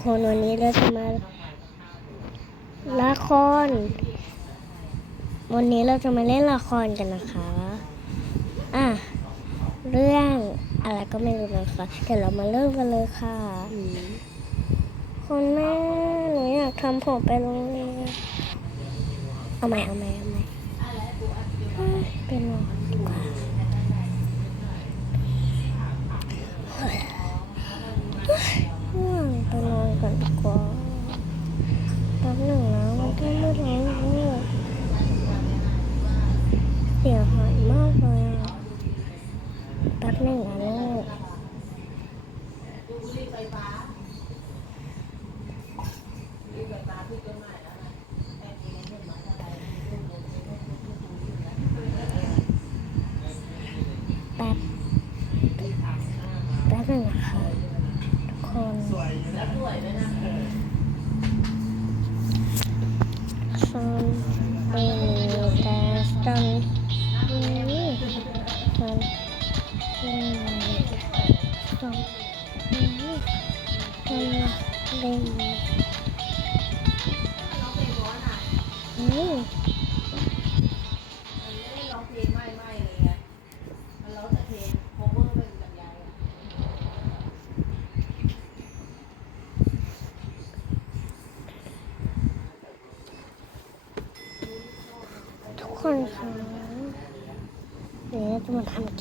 คนวันนี้เราจะมาละคร วันนี้เราจะมาเล่นละครกันนะคะ อะ เรื่องอะไรก็ไม่รู้นะคะเดี๋ยวเรามาเริ่มกันเลยค่ะคุณแม่หนูอยากทำผมไปโรงเรียนเอาใหมเอาใหมเอาใหมเป็นหมอดีกว่าเฮ้ย ง่วงไปนอนก่อนดีกว่าแป๊บหนึ่งนะมันก็ไม่ร้องลูกเสียหายมากเลยอะแป๊บหนึ่งนะลูกแป๊บแป๊บหนึ่งนะคะ น สวยอลนสวยด้วยนะ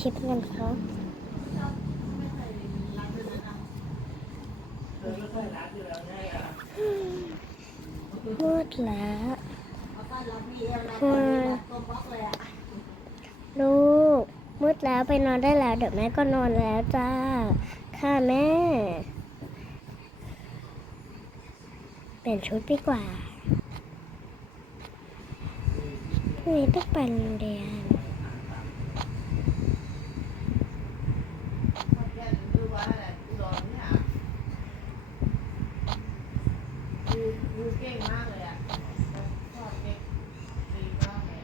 มาทำคลิปกันครับมืดแล้วคุณตัวบล็อกเลยอะลูกมืดแล้วไปนอนได้แล้ว เดี๋ยวแม่ก็นอนแล้วจ้า ค่ะแม่ เปลี่ยนชุดดีกว่าพรุ่งนี้ต้องไปโรงเรียน แค่ดูว่าอะไรดูรอเนี่ยดูดูเก่งมากเลยอะชอบเก่งดีมากเลย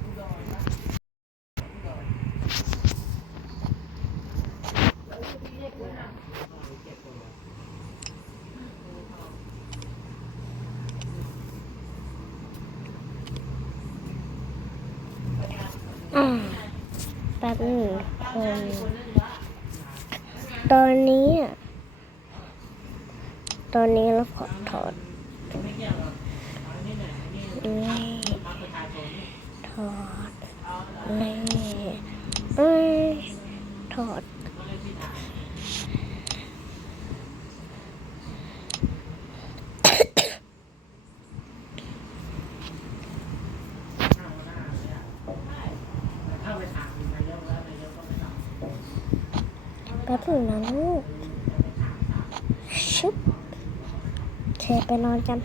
ดูรอนะแล้วที่เรียกคุณอะอ่าแป๊บหนึ่งคน ตอนนี้อะ ตอนนี้เราขอถอดนี่ถอดนี่ถอด แป๊บหนึ่งนะลูกชุบเท ไปนอนกัน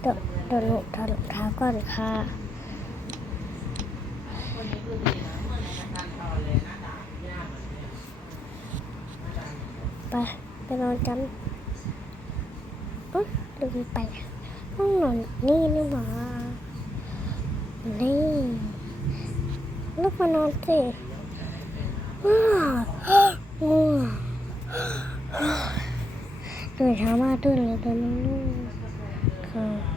เดี๋ยวเดี๋ยวหนูถอดรองเท้าก่อนค่ะ ไปไปนอนกันอุ๊ยลืมไปห้องนอนนี่นี่หว่านี่ลูกมานอนสิอ้าวง่วง ตื่นเช้ามาตื่นเลยตอนนี้ค่ะ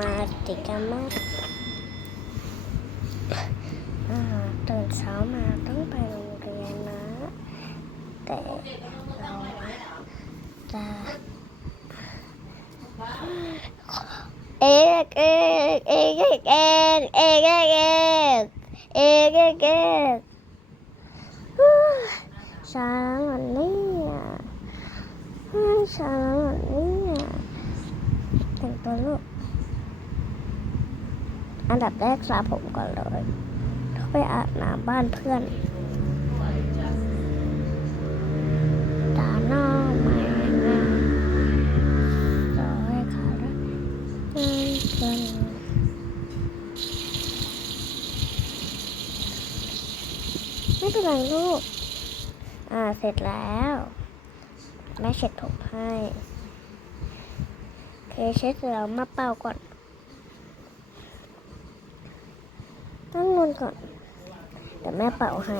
Marte, Marte. เป็นไรลูก อ่า เสร็จแล้ว แม่เช็ดผมให้ เคเช็ดเสร็จแล้วมาเป่าก่อน ตั้งนวนก่อน แต่แม่เป่าให้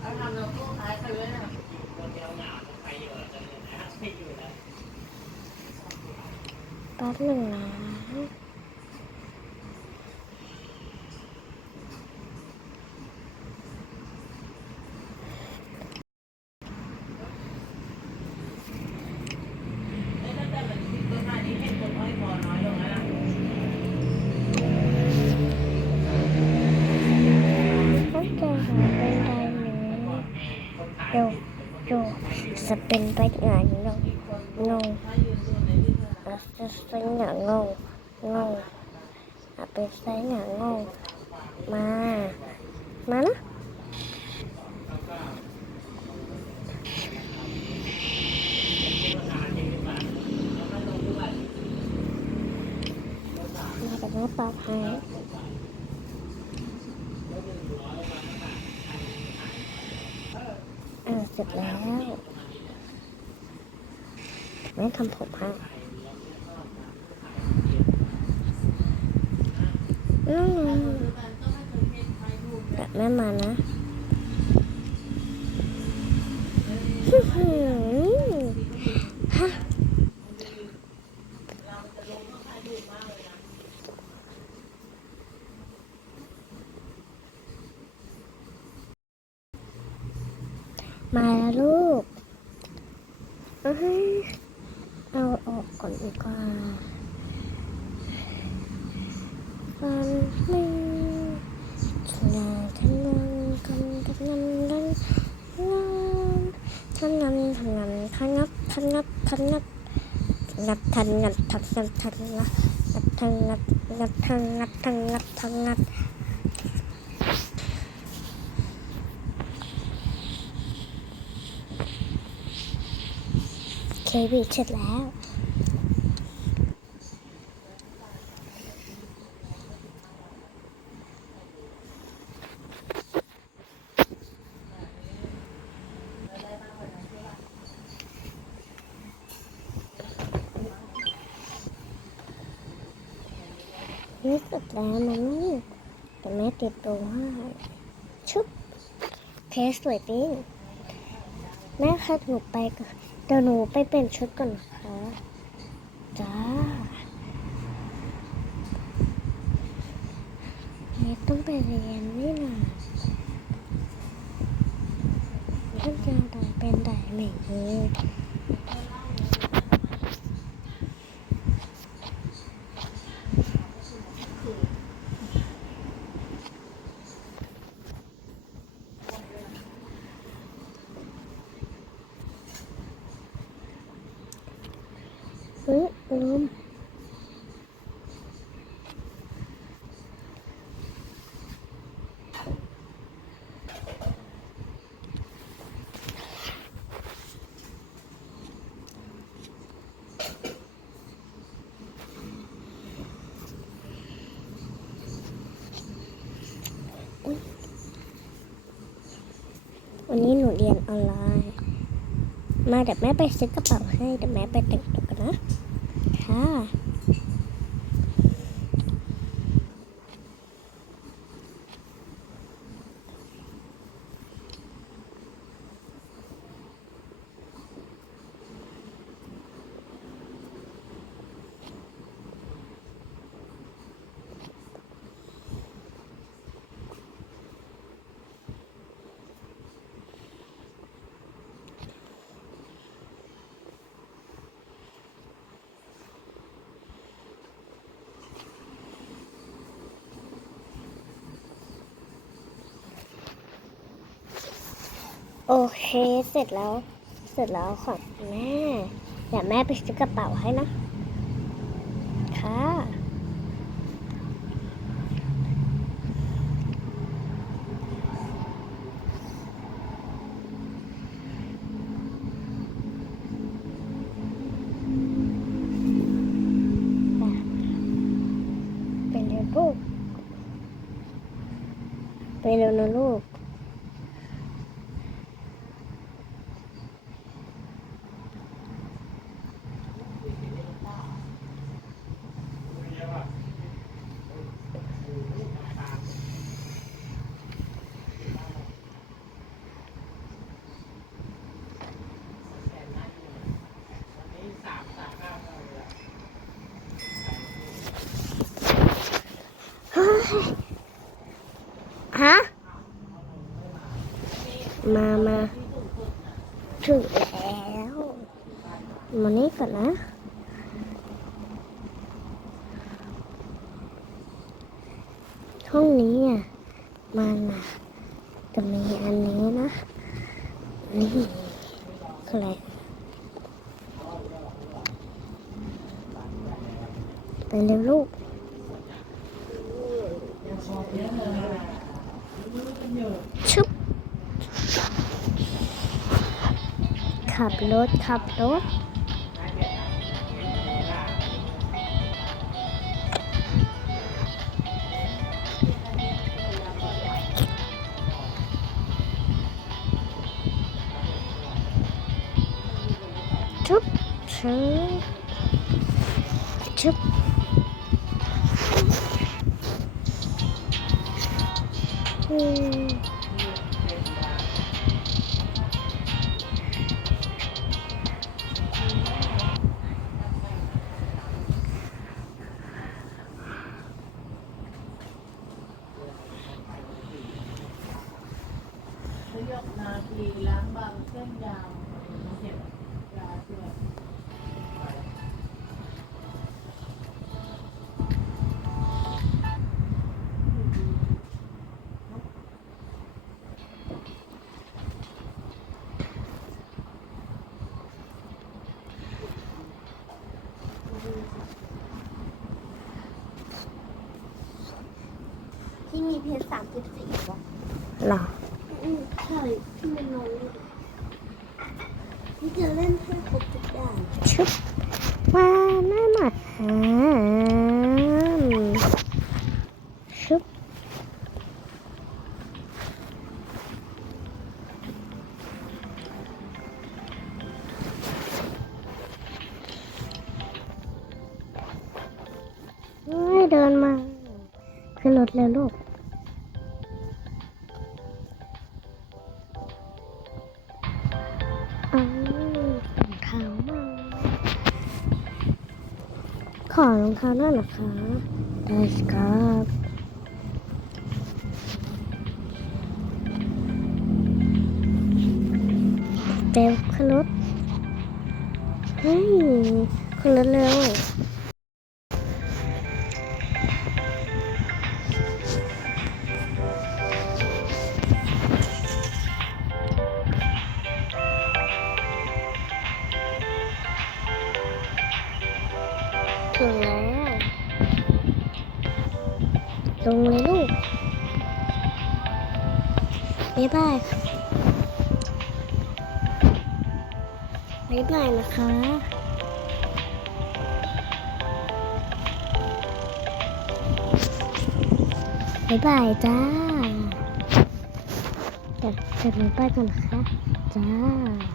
เอาทำเราพวกขายใครไว้น่ะ แป๊บหนึ่งนะ เอ้ยตั้งแต่มันติดต้นไม้นี้เห็นต้นอ้อยพอน้อยลงแล้วนะ ก็จะหาเป็นไดหนูโยโย จะเป็นไปงานงงงงอาจจะเป็นอย่างงงงงอาจเป็นไซอย่างงงมา มานะมาแต่ว่าเป่าให้อ่าเสร็จแล้ว แม่ทำผมให้อืมแต่แม่มานะฮึ่มฮะมาแล้วลูก ดีกว่าฟันไม่ทำงานทำงานกันทำงานกันทำงานทำงานทำงานทำงับทำงับงับทันงัดทันงัดทันงัดงัดทันงัดงัดทันงัดทันงัดทันงัดเคบีเสร็จแล้ว นี่เสร็จแล้วนะนี่แต่แม่ติดตรงให้ชุบเคสสวยปิ้งแม่คะหนูไปก่อนเดี๋ยวหนูไปเปลี่ยนชุดก่อนนะคะจ้าแม่ต้องไปเรียนนี่นะท่านจะได้เป็นได้ไหมเนี่ย เฮ้ยลืมอุ๊ยวันนี้หนูเรียนออนไลน์ มาเดี๋ยวแม่ไปซื้อกระเป๋าให้เดี๋ยวแม่ไปแต่งตัวกันนะค่ะ โอเค เสร็จแล้ว เสร็จแล้วของแม่เดี๋ยวแม่ไปซื้อกระเป๋าให้นะค่ะ ไปเร็วลูก ไปเร็วนะลูก ฮะ มามา ถึงแล้วมานี่ก่อนนะ ห้องนี้อะ มันอะจะมีอันนี้นะ นี่คืออะไร ไปเร็วลูก ชุบ ขับ รถขับรถชุบชุบ เพชรสามสิบสี่วะหรออืมใช่ อรองเท้าหน้าหรอคะได้ครับเต็มขึ้นรถเฮ้ยขึ้นรถเร็วายบายจ้าเดี๋ยวเดี๋ยวหนูไปก่อนนะคะจ้า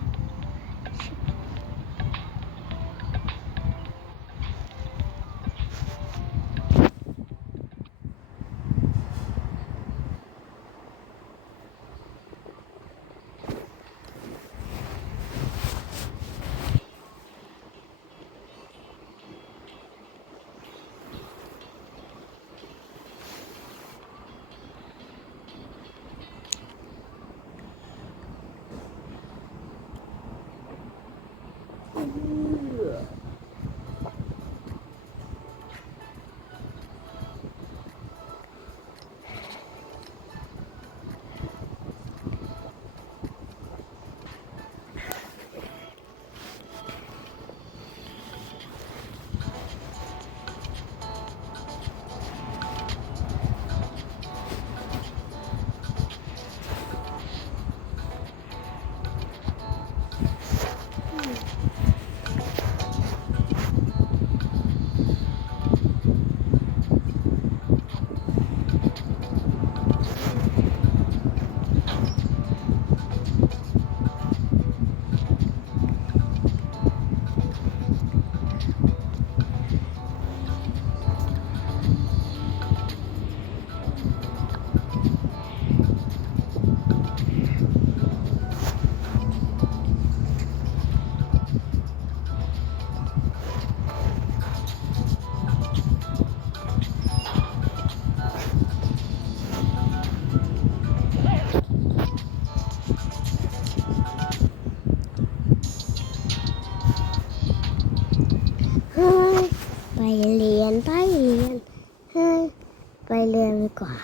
กว่า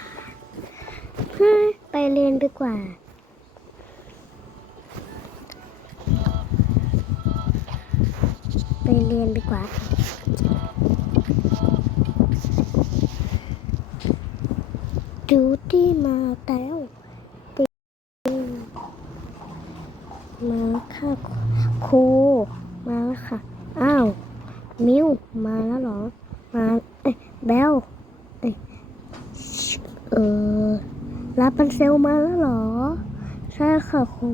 ไปเรียนดีกว่า ไปเรียนดีกว่า ดูที่มาแล้วตีมาค่ะครูมาแล้วค่ะ อ้าว มิวมาแล้วเหรอ มา เอ้ยเบลเอ้ยเออลาปันเซลมาแล้วเหรอ ใช่ค่ะครู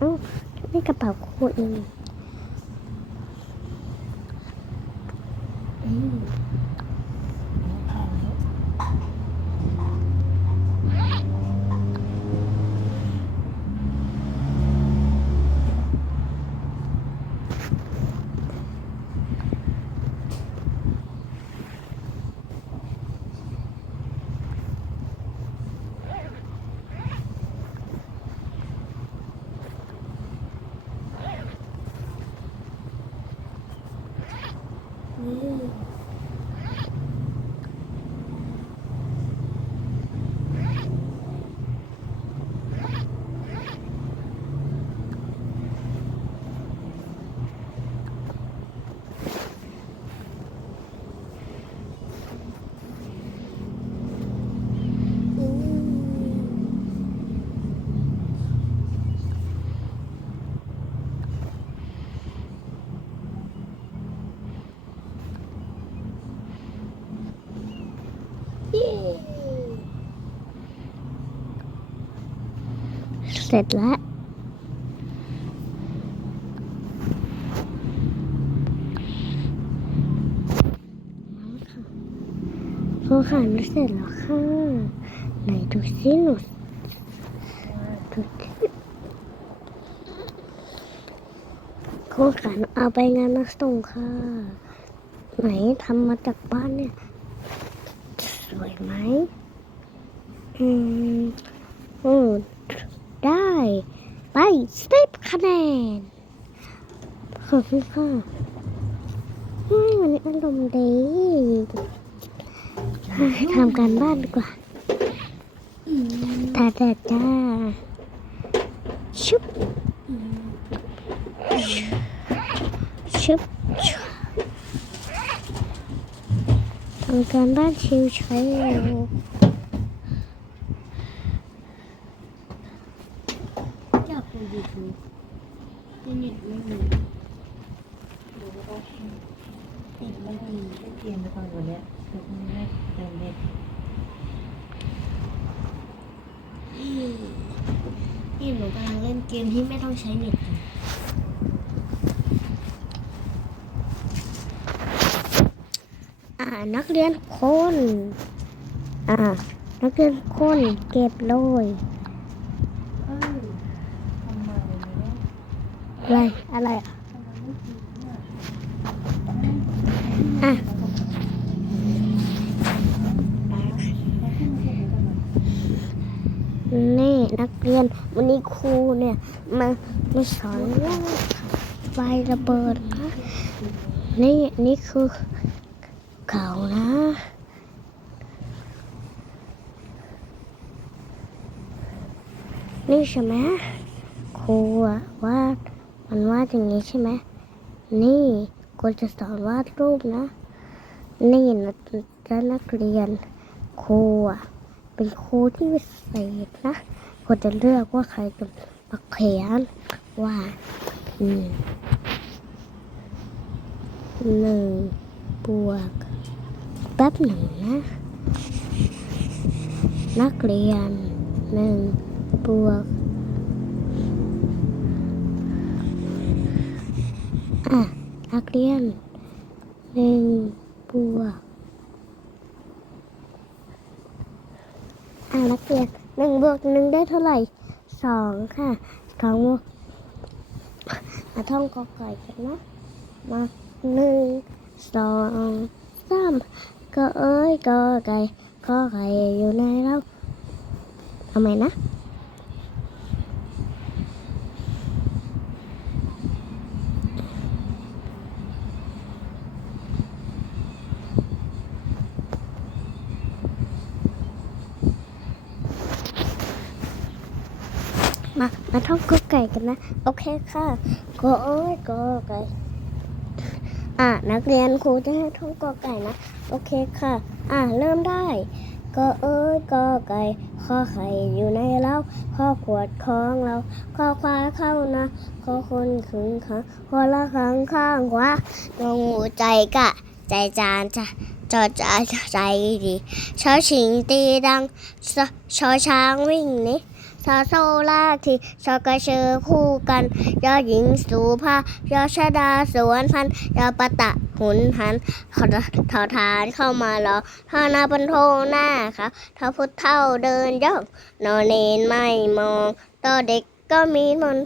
อ้าวนี่กระเป๋าครูเองอืม เสร็จแล้วครูขานไม่เสร็จแล้วค่ะ ไหนดูซิหนูดูสิคขานเอาไปงานนักส่งค่ะ ไหนทำมาจากบ้านเนี่ย สวยไหม อืมอืม ได้ไปสเต็ปคะแนน ขอบคุณค่ะวันนี้อารมณ์ดีทำการบ้านดีกว่าตาแดดจ้า ชุบ ชุบทำการบ้านชิวใช้เร็ว อยากดูยูทูบที่เน็ตไม่มี ดูก็ติดไม่ดีไม่เตรียมไปก่อนวันเนี้ยเดี๋ยวพรุ่งนี้ไม่เติมเน็ต นี่หนูกำลังเล่นเกม ที่ไม่ต้องใช้เน็ตอยู่อ่านักเรียนคนอ่า นักเรียนคนเก็บเลยเอ้ยทำไมเนี่ยอะไร อะไรอะอะนี่ นักเรียน วันนี้ครูเนี่ยมามาสอนเรื่องไฟระเบิดนะนี่นี่คือเก่านะนี่ใช่ไหมครูอะวามันวาดอย่างนี้ใช่ไหมนี่ครูจะสอนวาดรูปนะ นี่นะจะนักเรียนครูเป็นครูที่วิเศษนะ คนจะเลือกว่าใครจะมาเขียนว่าหนึ่งบวกแป๊บหนึ่งนะ นักเรียนหนึ่งบวกอะนักเรียนหนึ่งบวกอ่านักเรียน หนึ่งบวกหนึ่งได้เท่าไหร่สองค่ะสองบวกมาท่องกอไก่กันนะ มาหนึ่งสองสามก็เอ้ยกอไก่ข้อไข่อยู่ในเราทำไมนะ อ มาท่องกอไก่กันนะ โอเคค่ะกอเอ้ยกอไก่ อะนักเรียนครูจะให้ท่องกอไก่นะ โอเคค่ะ อะเริ่มได้กอเอ้ยกอไก่ข้อไข่อยู่ในเล้าข้อขวดของเราข้อควายเข้านะข้อคนขึงขาข้อละขังข้างขวางองูใจกะ ใจจานจะจอจาใจดีช้อชิงตีดังชอชอช้างวิ่งนี้ ชอโซลาทีชอกระเชอคู่กันยอหญิงสูภายอชดาสวนพันยอปะตะหุนหันขอทอทานเข้ามารอทอนาบนโทหน้าค่ะทอพุทธเท่าเดินย่องนอนเนนไม่มองต่อเด็กก็มีมน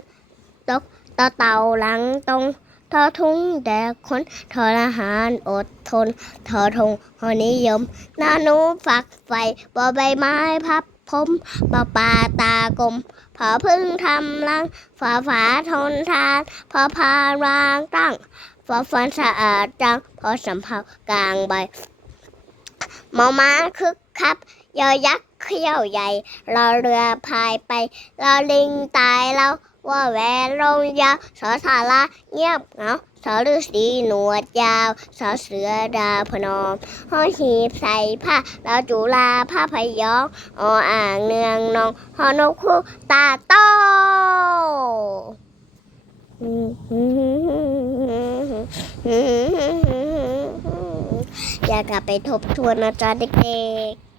ตกต่อเต่าหลังตรงทอทุงแดกคนทอละหารอดทนทอทงหอนิยมหนานูฝักไฟบอใบไม้พับ พมปอปาตากลมผอพึ่งทำรังฝาฝาทนทานพอพารางตั้งฟอฟันสะอาดจังพอสำเภากลางใบหมอม้าคึกคับยอยักษ์เขี้ยวใหญ่รอเรือพายไปรอลิงตายแล้วว่าแหวนลงยาวสอสาระเงียบเหงา สอฤาษีหนวดยาว สอเสือดาวพนมห้อหีบใส่ผ้าเราจุฬาผ้าพยองออ่างเนืองนองหอนกคู่ตาโตอยากกลับไปทบทวนนะจ๊ะเด็กๆ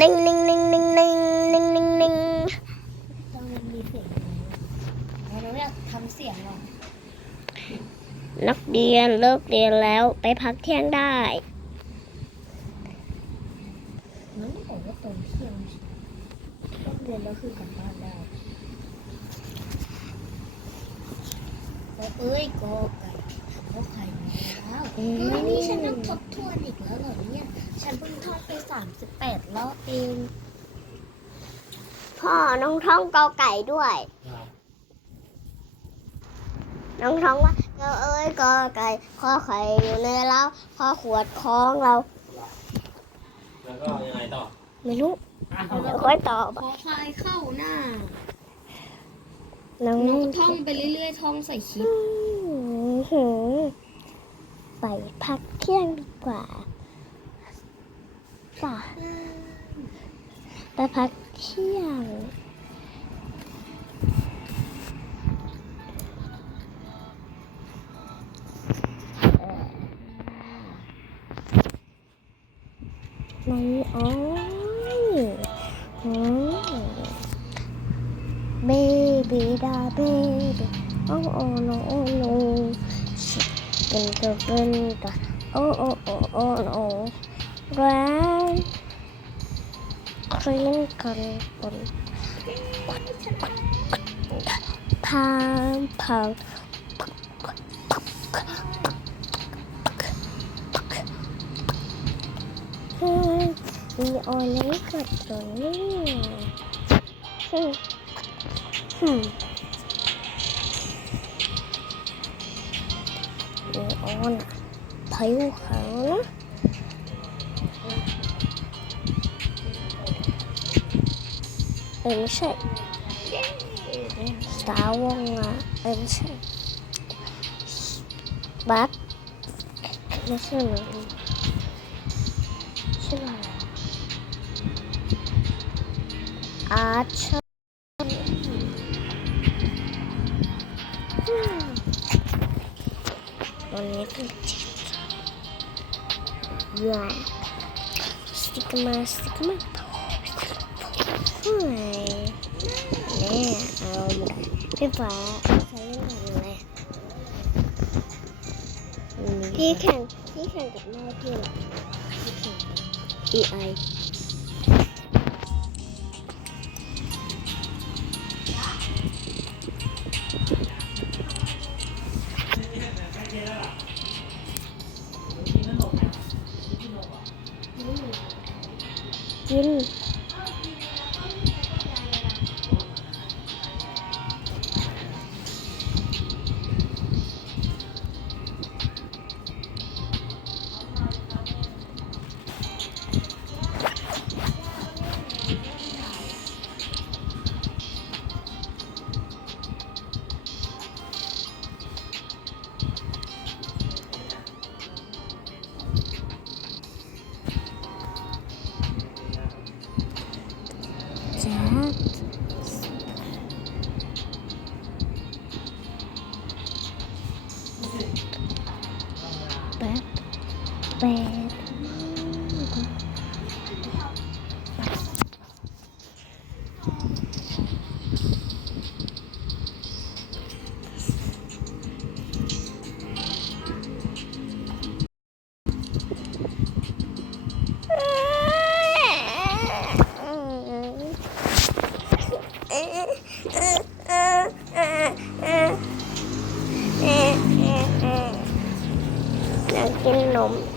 นิ่งนิ่งนิ่งนิ่งนิ่งนิ่งนิ่งนิ่งตอนมันมีเสียงอะไรเราอยากทำเสียงหรอ นักเรียนเลิกเรียนแล้วไปพักเที่ยงได้มันไม่บอกว่าตอนเที่ยงต้องเรียนแล้วคือกลับบ้านได้ก็เอ้ยก็ไก่ก็ไข่แล้วอืมเฮ้ยนี่ฉันต้องทบทวนอีกแล้วเหรอเนี่ย ฉันเพิ่งท่องไปสามสิบแปดรอบเอง พ่อน้องท้องเกาไก่ด้วย น้องท้องว่าเกาเอ้ยกอไก่ข้อไข่อยู่ในเล้าข้อขวดคล้องเรา แล้วก็ยังไงต่อไม่รู้เดี๋ยวค่อยตอบพอคลายเข้าหน้าน้องน้องท่องไปเรื่อยๆท่องใส่คลิปอื้อหือไปพักเที่ยงดีกว่าจ้ะไปพักเที่ยง ในอ้อยอืมเบบี้ดาเบบี้โอ้โอ้โนโอ้โนชิเป็นตัวเป็นตัวโอ้โอ้โอ้โอ้โนแรงคลิ้งกันบนพังพัง 이 어린 것들이 흠. 흠. 이 어나 바이오 가오나? 음식 나오나 음식 맛 무슨 음식 อาร์ชวันนี้ก็ว้าสติกมาสติกมาเฮ้ยแม่เอาหมดพี่ฟ้าใช้เล่นอะไรพี่แข่งพี่แข่งกับแม่พี่เหรอ AI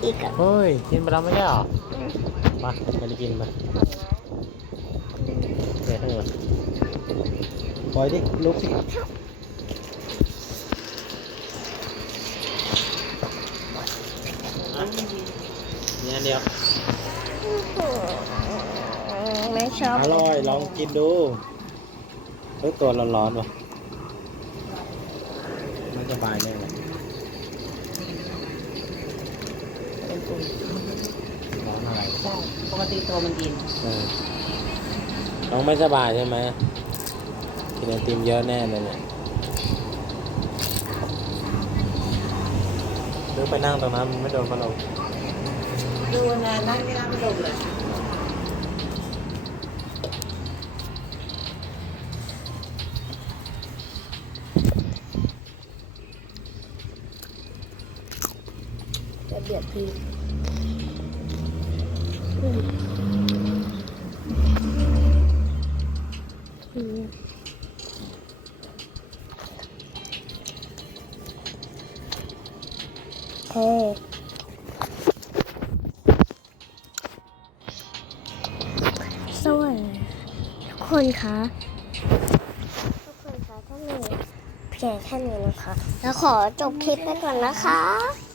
อีกอะเฮ้ย กินไปแล้วไม่ใช่เหรอมาไม่ได้กินมาเดี๋ยวให้มาปล่อยดิลุกสิอะนี่อันเดียว ไม่ชอบ อร่อย ลองกินดูเฮ้ยตัวร้อนๆว่ะไม่สบายแน่เลย เป็นตุ่ม ร้อนอะไร ใช่ปก ติตัวมันเย็นเออน้องไม่สบายใช่ไหมกินไอติมเยอะแน่เลยเนี่ยหรือไปนั่งตรงนั้นมันไม่โดนพัดลมดูนานนั่งไม่น่าไม่ลงเลยจะเดือดพี แค่นี้นะคะ แล้วขอจบคลิปไปก่อนนะคะ